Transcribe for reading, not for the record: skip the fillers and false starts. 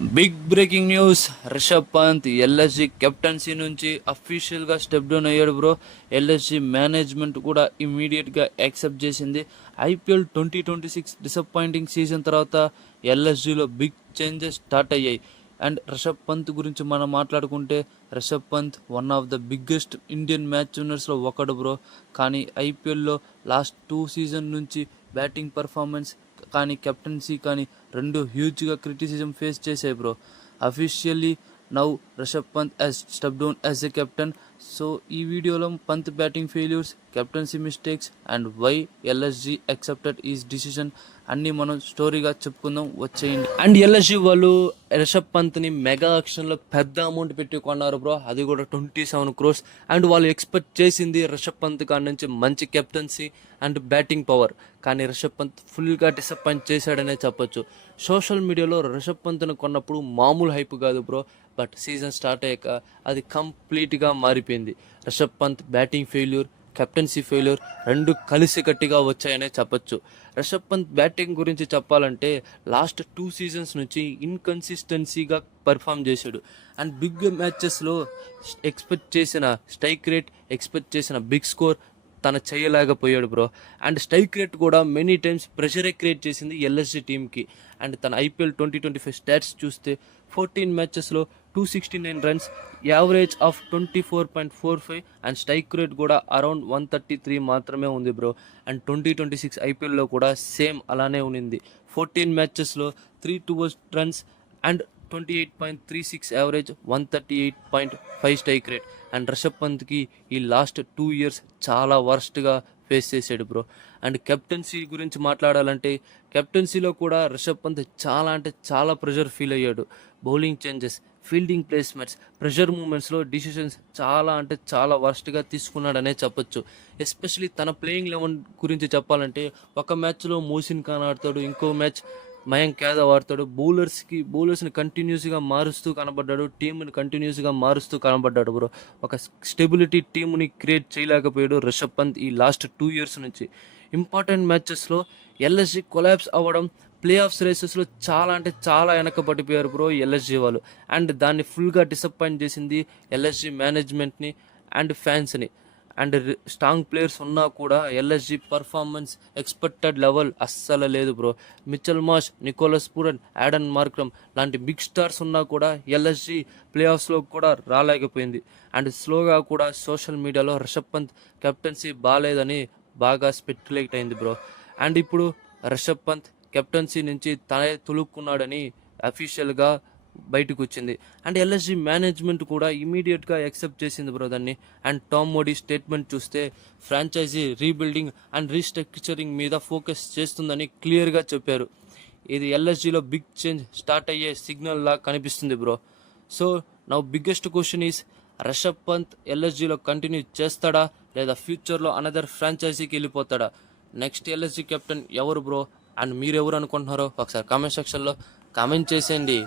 Big breaking news. Rishabh Pant LSG captaincy నుంచి అఫీషియల్గా step down అయ్యాడు బ్రో. ఎల్ఎస్జి మేనేజ్మెంట్ కూడా ఇమ్మీడియట్గా యాక్సెప్ట్ చేసింది. ఐపీఎల్ 2026 డిసప్పాయింటింగ్ సీజన్ తర్వాత ఎల్ఎస్జిలో బిగ్ చేంజెస్ స్టార్ట్ అయ్యాయి. అండ్ రిషబ్ పంత్ గురించి మనం మాట్లాడుకుంటే Rishabh Pant one of the biggest Indian match విన్నర్స్లో ఒకడు బ్రో. కానీ ఐపీఎల్లో లాస్ట్ 2 సీజన్ నుంచి బ్యాటింగ్ పర్ఫార్మెన్స్ కానీ కెప్టెన్సీ కానీ రెండు హ్యూజ్గా క్రిటిసిజం ఫేస్ చేశాయి bro. Officially now Rishabh Pant has step down as a captain. So ఈ వీడియోలో Pant batting failures, captaincy mistakes and why LSG accepted his decision అన్నీ మనం స్టోరీగా చెప్పుకుందాం, వచ్చేయండి. అండ్ ఎల్ఎస్జి వాళ్ళు రిషబ్ పంత్ని మెగా ఆక్షన్లో పెద్ద అమౌంట్ పెట్టి కొన్నారు బ్రో, అది కూడా 27 crores. అండ్ వాళ్ళు ఎక్స్పెక్ట్ చేసింది రిషబ్ పంత్ కాడి నుంచి మంచి కెప్టెన్సీ అండ్ బ్యాటింగ్ పవర్. కానీ రిషబ్ పంత్ ఫుల్గా డిసప్పాయింట్ చేశాడనే చెప్పొచ్చు. సోషల్ మీడియాలో రిషబ్ పంత్ని కొన్నప్పుడు మామూలు హైప్ కాదు బ్రో, బట్ సీజన్ స్టార్ట్ అయ్యాక అది కంప్లీట్గా మారిపోయింది. Rishabh Pant batting failure, captaincy failure రెండు కలిసి కట్టిగా వచ్చాయనే చెప్పొచ్చు. రిషబ్ పంత్ బ్యాటింగ్ గురించి చెప్పాలంటే లాస్ట్ 2 సీజన్స్ నుంచి ఇన్కన్సిస్టెన్సీగా పర్ఫామ్ చేశాడు. అండ్ బిగ్ మ్యాచెస్లో ఎక్స్పెక్ట్ చేసిన స్ట్రైక్ రేట్, ఎక్స్పెక్ట్ చేసిన బిగ్ స్కోర్ తన చేయలేకపోయాడు బ్రో. అండ్ స్ట్రైక్ రేట్ కూడా మెనీ టైమ్స్ ప్రెషరే క్రియేట్ చేసింది ఎల్ఎస్జి టీమ్కి. అండ్ తన ఐపీఎల్ 2025 స్టాట్స్ చూస్తే 14 మ్యాచెస్లో 269 runs, average of 24.45 and strike rate కూడా అరౌండ్ 133 మాత్రమే ఉంది బ్రో. అండ్ 2026 ఐపీఎల్లో కూడా సేమ్ అలానే ఉన్నింది. 14 మ్యాచెస్లో 320 runs and 28.36 average, 138.5 strike rate. And Rishabh పంత్కి ఈ లాస్ట్ 2 years చాలా వర్స్ట్గా ఫేస్ చేసాడు బ్రో. అండ్ కెప్టెన్సీ గురించి మాట్లాడాలంటే కెప్టెన్సీలో కూడా రిషబ్ పంత్ చాలా అంటే చాలా ప్రెషర్ ఫీల్ అయ్యాడు. Bowling changes, fielding placements, pressure మూమెంట్స్లో డిసిషన్స్ చాలా అంటే చాలా వర్స్ట్గా తీసుకున్నాడనే చెప్పొచ్చు. ఎస్పెషలీ తన ప్లేయింగ్ 11 గురించి చెప్పాలంటే ఒక మ్యాచ్లో మోసిన్ ఖాన్ ఆడతాడు, ఇంకో మ్యాచ్ మయాంక్ యాదవ్ ఆడతాడు. బౌలర్స్ని కంటిన్యూస్గా మారుస్తూ కనబడ్డాడు, టీంని కంటిన్యూస్గా మారుస్తూ కనబడ్డాడు బ్రో. ఒక స్టెబిలిటీ టీంని క్రియేట్ చేయలేకపోయాడు రిషబ్ పంత్ ఈ లాస్ట్ 2 years నుంచి. ఇంపార్టెంట్ మ్యాచెస్లో ఎల్ఎస్జి కొలాప్స్ అవ్వడం, ప్లే ఆఫ్స్ రేసెస్లో చాలా అంటే చాలా వెనకబడిపోయారు బ్రో ఎల్ఎస్జి వాళ్ళు. అండ్ దాన్ని ఫుల్గా డిసప్పాయింట్ చేసింది ఎల్ఎస్జి మేనేజ్మెంట్ని అండ్ ఫ్యాన్స్ని. అండ్ స్ట్రాంగ్ ప్లేయర్స్ ఉన్నా కూడా ఎల్ఎస్జి పర్ఫార్మెన్స్ ఎక్స్పెక్టెడ్ లెవెల్ అస్సలు లేదు bro. Mitchell Marsh, Nicholas Pooran, Aiden Markram లాంటి బిగ్ స్టార్స్ ఉన్నా కూడా ఎల్ఎస్జి ప్లే ఆఫ్స్లో కూడా రాలేకపోయింది. అండ్ స్లోగా కూడా సోషల్ మీడియాలో రిషబ్ పంత్ కెప్టెన్సీ బాగాలేదని బాగా స్పెక్యులేట్ అయింది బ్రో. అండ్ ఇప్పుడు రిషబ్ పంత్ కెప్టెన్సీ నుంచి తనే తులుక్కున్నాడని అఫీషియల్గా బయటకు వచ్చింది. అండ్ ఎల్ఎస్జి మేనేజ్మెంట్ కూడా ఇమీడియట్గా యాక్సెప్ట్ చేసింది బ్రో దాన్ని. అండ్ టామ్ మోడీ స్టేట్మెంట్ చూస్తే ఫ్రాంచైజీ రీబిల్డింగ్ అండ్ రీస్ట్రక్చరింగ్ మీద ఫోకస్ చేస్తుందని క్లియర్గా చెప్పారు. ఇది ఎల్ఎస్జిలో బిగ్ చేంజ్ స్టార్ట్ అయ్యే సిగ్నల్ లా కనిపిస్తుంది bro. So now biggest question is, Rishabh Pant ఎల్ఎస్జిలో కంటిన్యూ చేస్తాడా లేదా ఫ్యూచర్లో అనదర్ ఫ్రాంచైజీకి వెళ్ళిపోతాడా? నెక్స్ట్ ఎల్ఎస్జి కెప్టెన్ ఎవరు బ్రో? అండ్ మీరెవరు అనుకుంటున్నారో ఒకసారి కామెంట్ సెక్షన్లో కామెంట్ చేసేయండి.